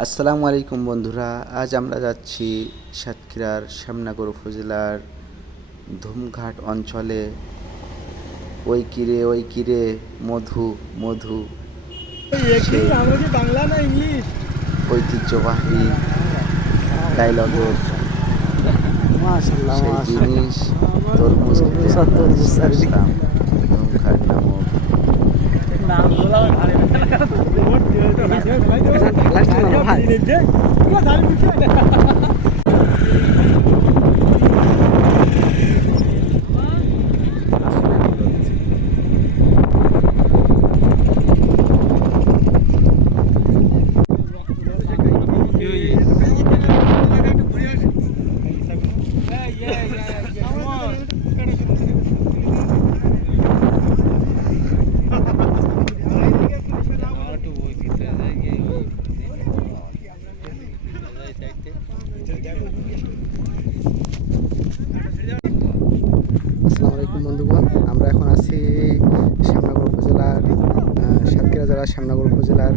আসসালামু আলাইকুম বন্ধুরা, আজ আমরা যাচ্ছি সাতক্ষীরার শ্যামনগর উপজেলার ধুমঘাট অঞ্চলে। ওই কিরে মধু মধু, সেই ঐতিহ্যবাহী ডায়লগের সেই জিনিস তরমুজ খেতে আমরা আসলাম ধুমঘাট নামক আসসালামু আলাইকুম বন্ধুগণ, আমরা এখন আছি শ্যামনগর উপজেলার সাতক্ষীরা জেলার শ্যামনগর উপজেলার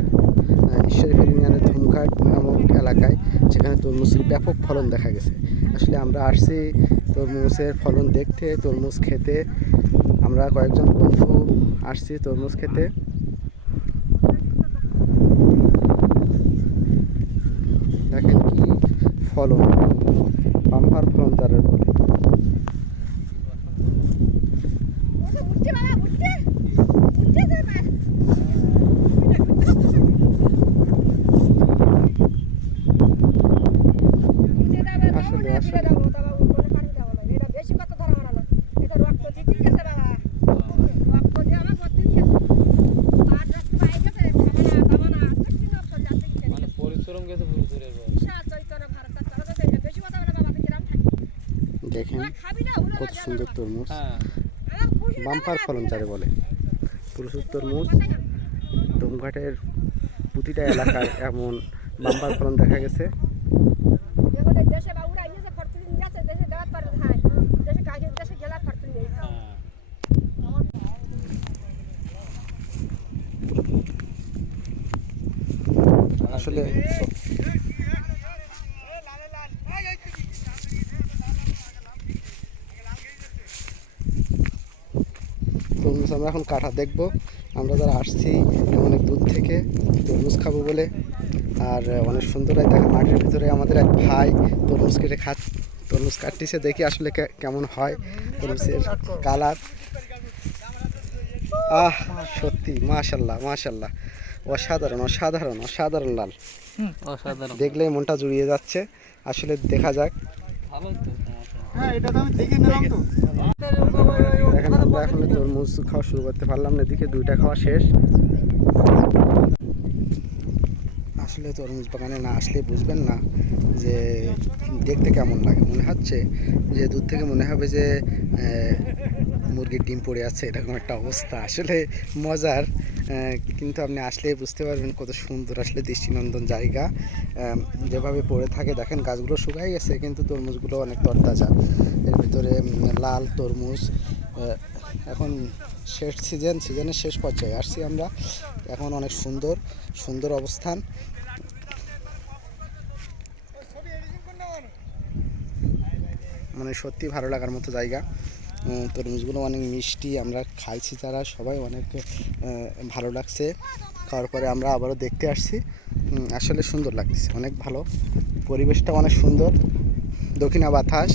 ঈশ্বরীপুর ইউনিয়নের ধুমঘাট নামক এলাকায়, যেখানে তরমুজের ব্যাপক ফলন দেখা গেছে। আসলে আমরা আসছি তরমুজের ফলন দেখতে, তরমুজ খেতে। আমরা কয়েকজন বন্ধু আসছি তরমুজ খেতে। দেখেন কি ফলন, বাম্পার ফলন তাদের বলে। দেখেন কত সুন্দর তরমুজ, বাম্পার ফলন যারে বলে। প্রচুর তরমুজ, ধুমঘাটের প্রতিটা এলাকায় এমন বাম্পার ফলন দেখা গেছে। আসলে তরমুজ আমরা এখন কাটা দেখবো। আমরা যারা আসছি অনেক দূর থেকে তরমুজ খাবো বলে, আর অনেক সুন্দর দেখেন মাঠের ভিতরে আমাদের এক ভাই তরমুজ কাটতেছে। দেখি আসলে কেমন হয় তরমুজের কালার। সত্যি মাশাল্লাহ মাশাল্লাহ, অসাধারণ অসাধারণ অসাধারণ লাল, দেখলেই মনটা জুড়িয়ে যাচ্ছে। আসলে দেখা যাক। দেখেন আমরা এখন তরমুজ খাওয়া শুরু করতে পারলাম না, এদিকে দুইটা খাওয়া শেষ। আসলে তরমুজ বাগানে না আসলে বুঝবেন না যে দেখতে কেমন লাগে। মনে হচ্ছে যে দূর থেকে মনে হবে যে মুরগির ডিম পড়ে আছে, এরকম একটা অবস্থা। আসলে মজার, কিন্তু আপনি আসলে বুঝতে পারবেন কত সুন্দর আসলে দৃষ্টিনন্দন জায়গা। যেভাবে পড়ে থাকে দেখেন, গাছগুলো শুকাই গেছে কিন্তু তরমুজগুলো অনেক তরতাজা। এর ভিতরে লাল তরমুজ। এখন সিজনের শেষ পর্যায়ে আসছি আমরা এখন। অনেক সুন্দর সুন্দর অবস্থান। মানে সত্যি ভালো লাগার মতো জায়গা। তরমুজগুলো অনেক মিষ্টি, আমরা খাইছি যারা সবাই অনেক ভালো লাগছে। খাওয়ার পরে আমরা আবারও দেখতে আসছি। আসলে সুন্দর লাগছে, অনেক ভালো পরিবেশটা, অনেক সুন্দর। দক্ষিণা বাতাস,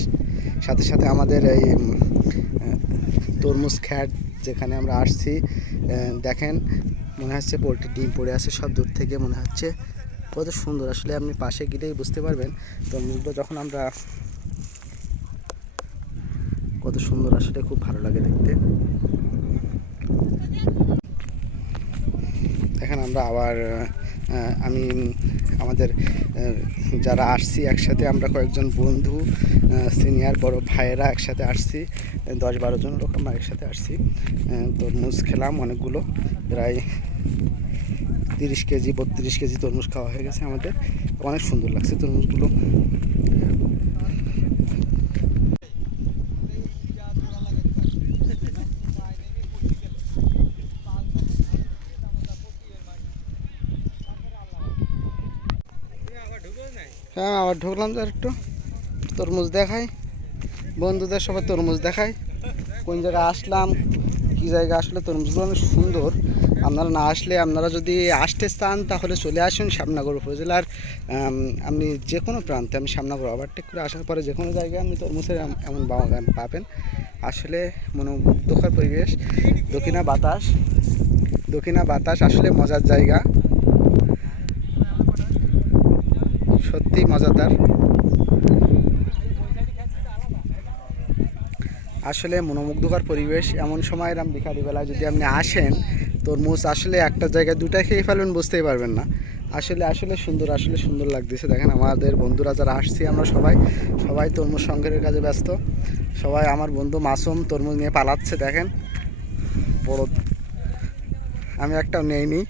সাথে সাথে আমাদের এই তরমুজ খ্যাট যেখানে আমরা আসছি। দেখেন মনে হচ্ছে পোলট্রির ডিম পড়ে আছে, সব দূর থেকে মনে হচ্ছে কত সুন্দর। আসলে আপনি পাশে গেলেই বুঝতে পারবেন তরমুজগুলো যখন আমরা, কত সুন্দর। আসলে খুব ভালো লাগে দেখতে। এখন আমরা আবার আমি আমাদের যারা আসছি একসাথে, আমরা কয়েকজন বন্ধু, সিনিয়র বড় ভাইয়েরা একসাথে আসছি, 10-12 জন লোক আমরা একসাথে আসছি। তরমুজ খেলাম অনেকগুলো, প্রায় 30 কেজি 32 কেজি তরমুজ খাওয়া হয়ে গেছে আমাদের। অনেক সুন্দর লাগছে তরমুজগুলো। হ্যাঁ আবার ঢুকলাম তো একটু তরমুজ দেখাই, বন্ধুদের সবাই তরমুজ দেখাই, কোন জায়গায় আসলাম, কী জায়গা আসলে তরমুজগুলো অনেক সুন্দর। আপনারা না আসলে, আপনারা যদি আসতে চান তাহলে চলে আসুন শ্যামনগর উপজেলার আপনি যে কোনো প্রান্তে, আমি শ্যামনগর ওভারটেক করে আসার পরে যে কোনো জায়গায় আপনি তরমুজের এমন বাগান পাবেন। আসলে মনোমুগ্ধকর পরিবেশ, দক্ষিণা বাতাস আসলে মজার জায়গা, সত্যি মজাদার। আসলে মনোমুগ্ধকর পরিবেশ। এমন সময় এরকম বিকালবেলা যদি আপনি আসেন, তরমুজ আসলে একটা জায়গায় দুটা খেয়ে ফেলবেন, বুঝতেই পারবেন না। আসলে আসলে সুন্দর, আসলে সুন্দর লাগতেছে। দেখেন আমাদের বন্ধুরা যারা আসছি আমরা সবাই সবাই তরমুজ সংগ্রহের কাজে ব্যস্ত। সবাই, আমার বন্ধু মাসুম তরমুজ নিয়ে পালাচ্ছে দেখেন, বড়, আমি একটাও নেইনি।